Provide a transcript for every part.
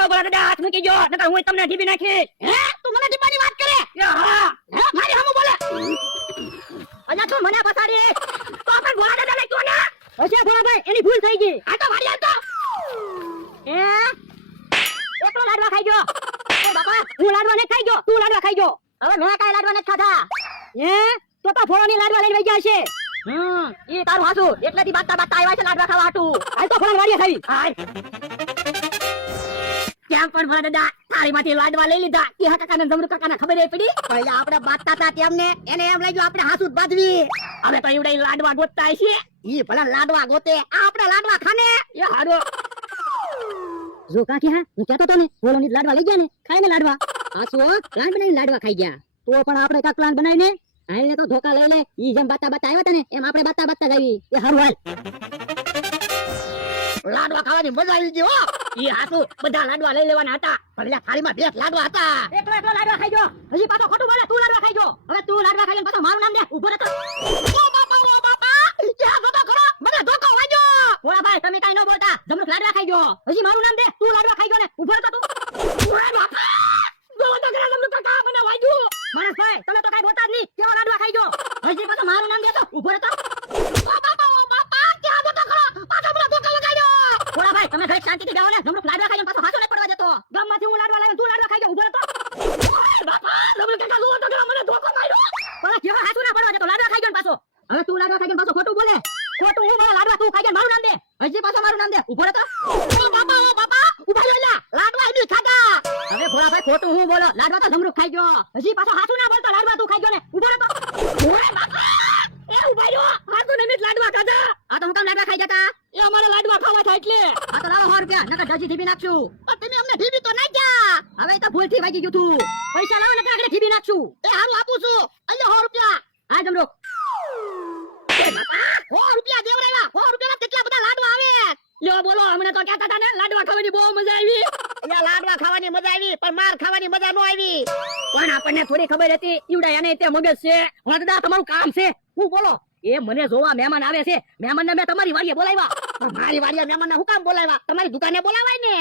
કહો બોલા દાદા હાથ મૂકી જો નકર હું તમને ઢીબી નાખીશ. હે તું મને ટીપાની વાત કરે? હા હે મારી સામે બોલે? અલ્યા તું મને પસાડી તો પણ બોલા દાદા લાગ્યો ને. હશે ભોળાભાઈ એની ભૂલ થઈ ગઈ. આ તો વાડી આવતો. એકલો લાડવા ખાઈ ગયો. એ બાપા હું લાડવા ને ખાઈ ગયો, તું લાડવા ખાઈ ગયો. હવે મેં કાઈ લાડવા નથી ખાધા. તો ફોળોની લાડવા લઈને વઈ ગયા છે. ઈ તારું હાસુ એટલેથી બાતા આવ્યા છે લાડવા ખાવા હાટુ. હાલ તો ફોળો વાડીએ ખાવી. હાય કેમ પણ બોલા દાદા થાળીમાંથી લાડવા લઈ લીધા. ટીહા કાકાને જમરૂ કાકાને ખબર એ પડી. પહેલા આપણે બાતતા હતા તેમને એને એમ લાગ્યું આપણે હાસુ જ બાંધવી. હવે તો ઈવડે લાડવા ગોતતા છે. ઈ ભલા લાડવા ગોતે આપણે લાડવા ખાને. એ હારો જો કાકી હા હું કહેતો તો ને ફોળોની લાડવા લઈ ગયા ને ખાઈને લાડવા. હાસુ પ્લાન બનાવીને લાડવા ખાઈ ગયા. તો પણ આપણે કાક પ્લાન બનાવીને હાલને તો ધોકા લઈ લે. ઈ જેમ બાતા આવ્યા હતા ને એમ આપણે બાતા જાવી. એ હારું હાલ. લાડવા ખાવાની મજા આવી ગઈ હો. ઈ હાસુ બધા લાડવા લઈ લેવાના હતા. ભલા થાળીમાં 2 લાડવા હતા. એકલો લાડવા ખાઈ ગયો. હજી પાછો ખોટું બોલે તું લાડવા ખાઈ ગયો. હવે તું લાડવા ખાઈને પાછો મારું નામ દે. ઊભો રહો. ઓ બાપા ક્યાં ગોતો ખરો મને ધોકો વાગ્યો. ભોળાભાઈ તમે કાઈ ન બોલતા. જમરૂક લાડવા ખાઈ ગયો. હજી મારું નામ દે. તું લાડવા ખાઈ ગયો ને ઊભો રહો તું. ઓય બાપા ગોતો ખરા જમરૂક કાકા મને વાગ્યું. માણસભાઈ તમે તો કાઈ બોલતા જ નહીં. કેવો લાડવા ખાઈ ગયો. હજી પાછો મારું નામ દે તો ઊભો રહો. ઓ બાપા ક્યાં ગોતો ખરો પાછો મને ધોકો લગાડ્યો. ભોળાભાઈ તમે ઘરે શાંતિથી બેહો ને. જમરૂક લાડવા ખાઈને પાછો હાથો ન પડવા દેતો. ગામમાંથી હું લાડવા લાવીને તું લાડવા ખાઈ ગયો. ઊભો રહો. ઓય બાપા જમરૂક કાકા ગોતો ખરા મને ધોકો માર્યો. પણ કેવો હાથો ના પડવા દેતો. લાડવા ખાઈ ગયો ને પાછો. હવે તું લાડવા ખાઈ ગયો પાછો ખોટું બોલે. ખોટું હું બોલે. લાડવા તું ખાઈ ગયો મારું નામ દે. હજી પાછો મારું નામ દે. ઊભો રહો. ઓ બાપા ઉભા રહો લા લાડવા એની ખાધા. હવે ભોળાભાઈ ખોટું હું બોલો. લાડવા તો જમરૂક ખાઈ ગયો. હજી પાછો હાથું ના બોલતો. લાડવા તું ખાઈ ગયો ને ઊભો રહો. ઓય બાપા એ ઉભા રહ્યો હાથો નિમિત લાડવા ખાધા. આ તો હું કામ લાડવા ખાઈ જતા. એ અમારે લાડવા ખાવા થાય એટલે. આ તો લાવો 100 રૂપિયા નકર ઢજી ઢીબી નાખશું. પણ તમે અમને ઢીબી તો નાખ્યા. હવે તો ભૂલથી વાગી ગયું તું. પૈસા લાવો નકર આગળ ઢીબી નાખશું. એ હારું આપું છું અલ્યા 100 રૂપિયા. આ જમરૂક 100 રૂપિયા દેવરાયા. 100 રૂપિયા કેટલા બધા લાડવા આવે. લ્યો બોલો અમને તો કહેતા હતા ને લાડવા ખાવાની બહુ મજા આવી. અલ્યા લાડવા ખાવાની મજા આવી પણ માર ખાવાની મજા નો આવી. પણ આપણને થોડી ખબર હતી ઈવડા એને તે મગજ છે. હવે દાદા તમારું કામ છે. હું બોલો એ મને જોવા મહેમાન આવે છે. મહેમાનને મેં તમારી વાડીએ બોલાવ્યા. પણ મારી વાડીએ મહેમાનને હું કામ બોલાવ્યા? તમારી દુકાને બોલાવાય ને.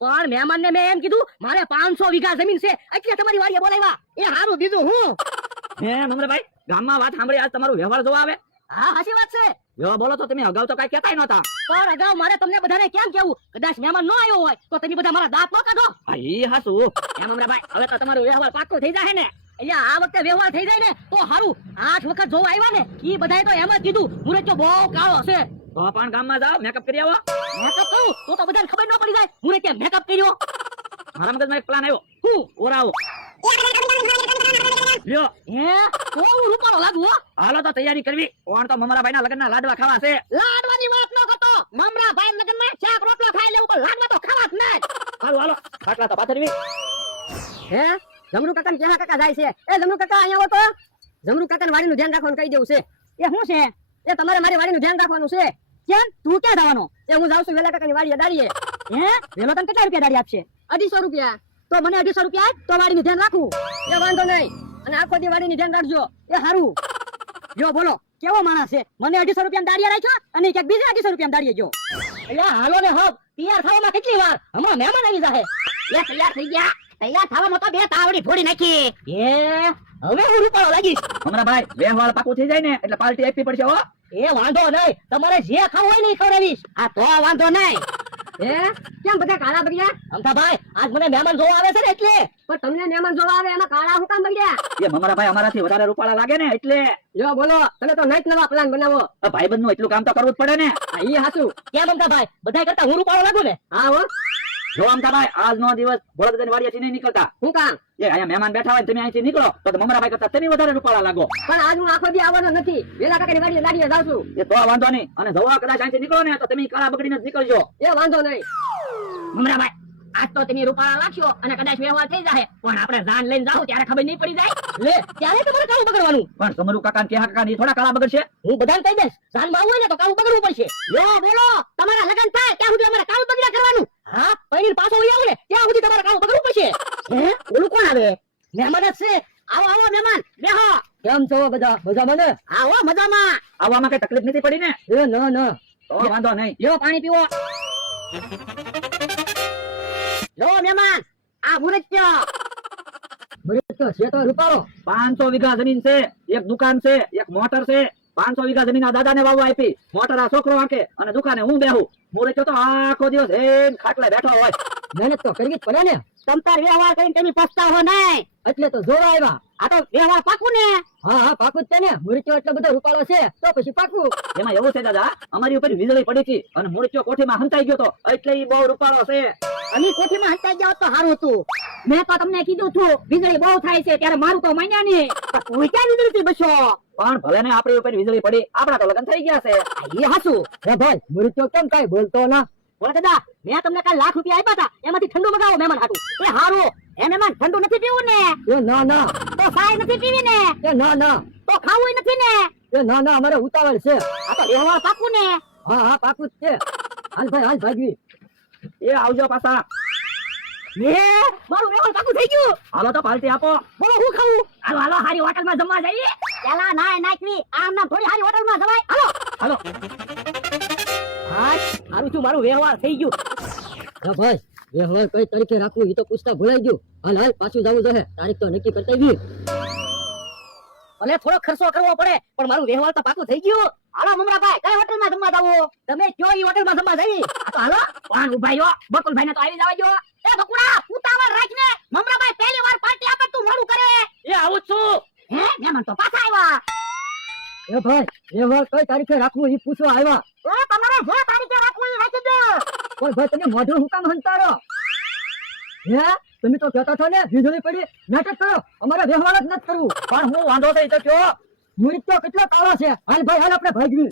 પણ મહેમાનને મેં એમ કીધું મારે 500 વીઘા જમીન છે એટલે તમારી વાડીએ બોલાવ્યા. એ હારું દીધું હું. હે મમરાભાઈ ગામમાં વાત સાંભળી આજ તમારો વ્યવહાર જોવા આવે. હા સાચી વાત છે. જો બોલો તો તમે અગાઉ તો કઈ કહેતાય નહોતા. પણ અગાઉ મારે તમને બધાને કેમ કેવું? કદાચ મહેમાન ન આવ્યો હોય તો તમે બધા મારા દાંત ન કાઢો. હા ઈ હાસુ. એમ મમરાભાઈ હવે તો તમારો વ્યવહાર પાક્કો થઈ જાય ને. એટલે આ વખતે વ્યવહાર થઈ જાય ને તો હારું. 8 વખત જોવા આવ્યા ને ઈ બધાએ તો એમ જ કીધું મુરત બહુ કાળો છે. તો પણ ગામમાં જાઓ મેકઅપ કરી આવો. મેકઅપ કરું તો બધાને ખબર ન પડી જાય મુરત મેકઅપ કર્યો. મારા મગજમાં એક પ્લાન આવ્યો. હું ઓરાવો લ્યો હે તો હું રૂપાળો લાગુ હો. હાલો તો તૈયારી કરવી. કોણ તો મમરાભાઈના લગ્નના લાડવા ખાવા છે. લાડવાની વાત ન કરતો. મમરા ભાઈ લગનમાં શાક રોટલો ખાઈ લેવું પણ લાડવા તો ખાવા જ નહીં. હાલો હાલો ખાટલા તો પાથરવી. હે જમરૂ કાકા ક્યાં કાકા જાય છે? એ જમરૂ કાકા અહીંયા આવો તો. જમરૂ કાકાની વાડીનું ધ્યાન રાખવાનું કહી દેવું છે. એ શું છે? એ તમારે મારી વાડીનું ધ્યાન રાખવાનું છે. કેમ તું ક્યાં જવાનો? એ હું જાઉં છું વેલા કાકાની વાડીએ દાડીએ. હે વેલો તને કેટલા રૂપિયા દાડી આપશે? 250 રૂપિયા. તો મને 250 રૂપિયા આપ તો વાડીનું ધ્યાન રાખું. એ વાંધો નહીં. અને આખો દી વાડીનું ધ્યાન રાખજો. એ હારું. જો બોલો કેવો માણસ છે? મને 250 રૂપિયા દાડીએ રાખ્યો અને ક્યાંક બીજા 250 રૂપિયા દાડીએ ગયો. એટલે હાલો ને હબ તૈયાર થવામાં કેટલી વાર? હમણાં મહેમાન આવી જાહે. એ તૈયાર થઈ ગયા. તૈયાર થવામાં તો 2 તાવડી ફોડી નાખી. એ હવે હું રૂપાળો લાગીશ. મમરાભાઈ વ્યવહાર પાકું થઈ જાય ને એટલે પાર્ટી આપવી પડશે હો. એ વાંધો નહીં. તમારે જે ખાવું હોય ને એ ખવડાવીશ. આ તો વાંધો નહીં. હે કેમ બધા કાળા બગડ્યા? અમથાભાઈ આજ મને મહેમાન જોવા આવે છે ને એટલે. પણ તમને મહેમાન જોવા આવે એમાં કાળા હું કામ બગડ્યા? એ મમરાભાઈ અમારાથી વધારે રૂપાળા લાગે ને એટલે. જો બોલો તમે તો નઈત નવા પ્લાન બનાવો. ભાઈબંધ નું એટલું કામ તો કરવું જ પડે ને. ઈ હાસુ. કેમ અમથાભાઈ બધા કરતા હું રૂપાળો લાગુ ને? હા હો. જો અમથાભાઈ આજનો દિવસ બળદની વાડીએથી નહીં નીકળતા. હું કામ? એ અહીંયા મહેમાન બેઠા હોય તમે અહીંથી નીકળો તો મમરાભાઈ કરતા તમે વધારે રૂપાળા લાગો. પણ આજ હું આખો દી આવવાનો નથી. વેલા કાકાની વાડીએ દાડીએ જાઉં છું. એ તો વાંધો નહીં. અને જવા કદાચ અહીંથી નીકળો ને તો તમે કાળા બગડીને જ નીકળજો. એ વાંધો નહીં. મમરાભાઈ આજ તો તમે રૂપાળા લાગશો અને કદાચ વ્યવહાર થઈ જાય પણ આપણે જાન લઈને જાવ ત્યારે ખબર નહીં પડી જાય. લે ત્યારે તમારે કાળું બગડવાનું. પણ સમરુ કાકા કે કાકા ની થોડા કાળા બગડશે. હું બધાને કહી દઈશ જાન માં હોય ને તો કાળું બગડવું પડશે. લો બોલો તમારા લગન થાય ત્યાં સુધી અમારે કાળું બગડ્યા કરવાનું. હા પૈણી પાછો વળી આવું ને ત્યાં સુધી તમારે કાળું બગડવું પડશે. હે ઓલું કોણ આવે? મહેમાન જ છે. આવો આવો મહેમાન બેહો. કેમ છો બધા? મજામાં ને? આવો મજામાં. આવવામાં કઈ તકલીફ નથી પડી ને? એ ન તો વાંધો નહીં. લ્યો પાણી પીવો. લો મહેમાન આ મુરત્યો મૃત્યુ છે તો રૂપાળો 500 વીઘા જમીન છે, એક દુકાન છે, એક મોટર છે. 500 વીઘા જમીન આ દાદાને વાવવા આપી, મોટર આ છોકરો હાંકે અને દુકાને હું બેહું. મુરત્યો તો આખો દિવસ હેન ખાટલે બેઠો હોય. મહેનત તો કરવી જ પડે ને. તમતાર વ્યવહાર કરીને તમે પસ્તાવો નહીં. એટલે તો જોવા આવ્યા. આ તો વ્યવહાર પાકું ને. હા હા પાકું જ છે ને. મૃત્યુ એટલો બધો રૂપાળો છે તો પછી પાકું. એમાં એવું છે દાદા, અમારી ઉપર વીજળી પડી હતી અને મુરત્યો કોઠીમાં હંતાઈ ગયો તો, એટલે ઈ બહુ રૂપાળો છે. અમે કોઠીમાં હંતાઈ જાવ તો સારું હતું. મેં તો તમને કીધું હતું વીજળી બહુ થાય છે ત્યારે મારું તો માન્યા નહીં. તું ક્યાં વીજળી બસો? પણ ભલે ને આપણી ઉપર વીજળી પડી, આપણા તો લગ્ન થઈ ગયા છે. એ હાસુ. હે ભાઈ મૃત્યુ કેમ કઈ બોલતો ના? બોલે દાદા મેં તમને કાલ લાખ રૂપિયા આપ્યા હતા, એમાંથી ઠંડુ મગાવો મહેમાન હાટુ. એ હારું. એ મહેમાન ઠંડુ નથી પીવું ને? એ ના ના. તો સાય નથી પીવી ને? એ ના ના. તો ખાવું નથી ને? એ ના ના અમારે ઉતાવળ છે. આ તો વ્યવહાર પાકું ને. હા હા પાકું જ છે. હાલ ભાઈ હાલ ભાગવી. એ આવજો પાછા. મારું વ્યવહાર પાકું થઈ ગયું. હાલો તો પાર્ટી આપો. બોલો હું ખાવું? હાલો હાલો હારી હોટલમાં જમવા જઈએ. પેલા નાય નાખવી આમ નામ થોડી હારી હોટલમાં જવાય. હાલો હાલો. હા સારું છું મારું વ્યવહાર થઈ ગયું. હા ભાઈ વ્યવહાર કઈ તારીખે રાખવું એ તો પૂછતા ભૂલાઈ ગયું. હાલ હાલ પાછું જવું જોઈએ. તારીખ તો નક્કી કરતા ગઈ. ભલે થોડો ખર્ચો કરવો પડે પણ મારું વ્યવહાર તો પાકું થઈ ગયું. હાલો મમરાભાઈ કઈ હોટલમાં જમવા જાવું? તમે કયો ઈ હોટલમાં જમવા જઈએ. તો હાલો પણ ઉભાઈ જો બકુલભાઈ ને તો આવી જવા જો. એ બકુડા ઉતાવળ રાખને. મમરાભાઈ પહેલી વાર પાર્ટી આપે તું મોડું કરે. એ આવું જ છું. હે મહેમાન તો પાછા આવ્યા. એ ભાઈ વ્યવહાર કઈ તારીખે રાખવું એ પૂછવા આવ્યા. એ તમારે જે તારીખે રાખવું એ રાખી દો. પણ ભાઈ તમે મોઢું હું કામ હંતાડો? હે તમે તો કહેતા છો ને વીજળી પડી નાટક કરો. અમારે વ્યવહાર જ નથી કરવું. પણ હું વાંધો થઈ તો કયો. મૃત્યુ કેટલો કાળો છે. હાલ ભાઈ હાલ આપણે ભાગવી.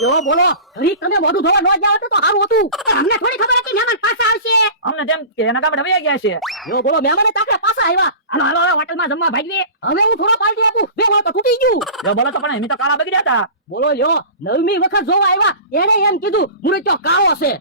જો બોલો ઘડી તમે મોઢું ધોવા ન જાવ તો સારું હતું. અમને થોડી ખબર હતી મહેમાન પાછા આવશે. અમને જેમ કે એના કામ વયા ગયા છે. જો બોલો મહેમાને તાકે પાછા આવ્યા. હાલો હાલો હોટલમાં જમવા ભાગવી. હવે હું થોડો પાર્ટી આપું. વ્યવહાર તો તૂટી ગયું. જો બોલો તો પણ એમ તો કાળા બગડ્યા હતા. બોલો લ્યો નવમી વખત જોવા આવ્યા એને એમ કીધું મુરત્યો કાળો છે.